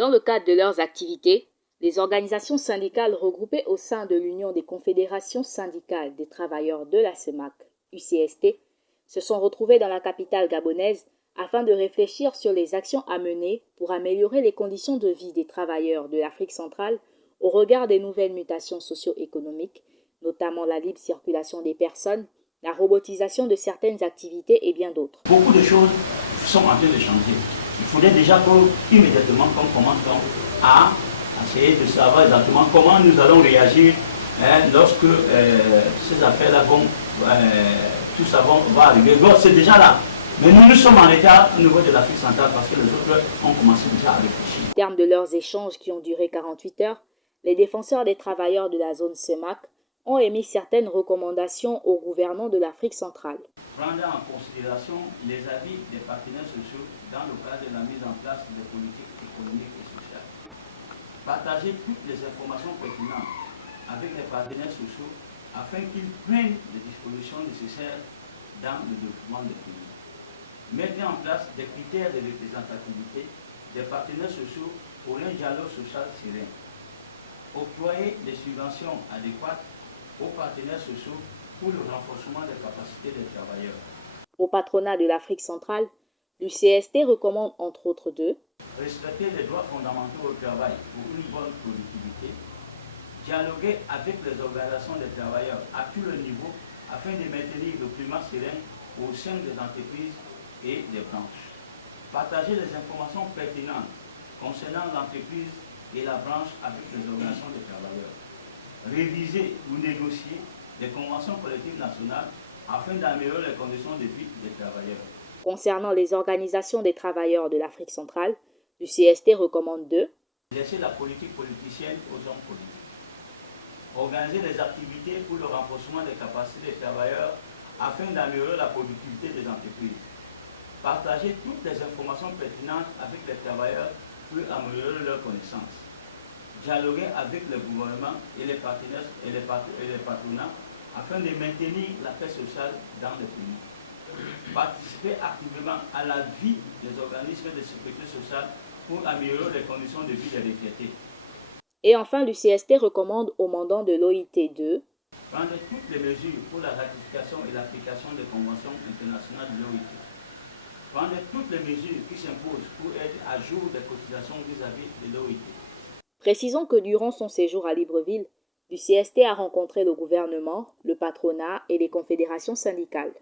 Dans le cadre de leurs activités, les organisations syndicales regroupées au sein de l'Union des confédérations syndicales des travailleurs de la CEMAC, UCST, se sont retrouvées dans la capitale gabonaise afin de réfléchir sur les actions à mener pour améliorer les conditions de vie des travailleurs de l'Afrique centrale au regard des nouvelles mutations socio-économiques, notamment la libre circulation des personnes, la robotisation de certaines activités et bien d'autres. Beaucoup de choses sont en train de changer. Il faudrait déjà immédiatement qu'on commence à essayer de savoir exactement comment nous allons réagir lorsque ces affaires-là vont, tout ça va arriver. Donc c'est déjà là. Mais nous sommes en état au niveau de l'Afrique centrale parce que les autres ont commencé déjà à réfléchir. Au terme de leurs échanges qui ont duré 48 heures, les défenseurs des travailleurs de la zone CEMAC ont émis certaines recommandations au gouvernement de l'Afrique centrale. Prendre en considération les avis des partenaires sociaux dans le cadre de la mise en place des politiques économiques et sociales. Partager toutes les informations pertinentes avec les partenaires sociaux afin qu'ils prennent les dispositions nécessaires dans le développement des pays. Mettre en place des critères de représentativité des partenaires sociaux pour un dialogue social serein. Octroyer des subventions adéquates aux partenaires sociaux pour le renforcement des capacités des travailleurs. Au patronat de l'Afrique centrale, l'UCST recommande entre autres de respecter les droits fondamentaux au travail pour une bonne productivité, dialoguer avec les organisations des travailleurs à tous les niveaux afin de maintenir le climat serein au sein des entreprises et des branches, partager les informations pertinentes concernant l'entreprise et la branche avec les organisations des travailleurs, réviser ou négocier des conventions collectives nationales afin d'améliorer les conditions de vie des travailleurs. Concernant les organisations des travailleurs de l'Afrique centrale, l'UCST recommande de laisser la politique politicienne aux hommes politiques, organiser des activités pour le renforcement des capacités des travailleurs afin d'améliorer la productivité des entreprises, partager toutes les informations pertinentes avec les travailleurs pour améliorer leurs connaissances, dialoguer avec le gouvernement et les partenaires et les patronats afin de maintenir la paix sociale dans le pays. Participer activement à la vie des organismes de sécurité sociale pour améliorer les conditions de vie des retraités. Et enfin, l'UCST recommande au mandant de l'OIT de prendre toutes les mesures pour la ratification et l'application des conventions internationales de l'OIT. Prendre toutes les mesures qui s'imposent pour être à jour des cotisations vis-à-vis de l'OIT. Précisons que durant son séjour à Libreville, l'UCST a rencontré le gouvernement, le patronat et les confédérations syndicales.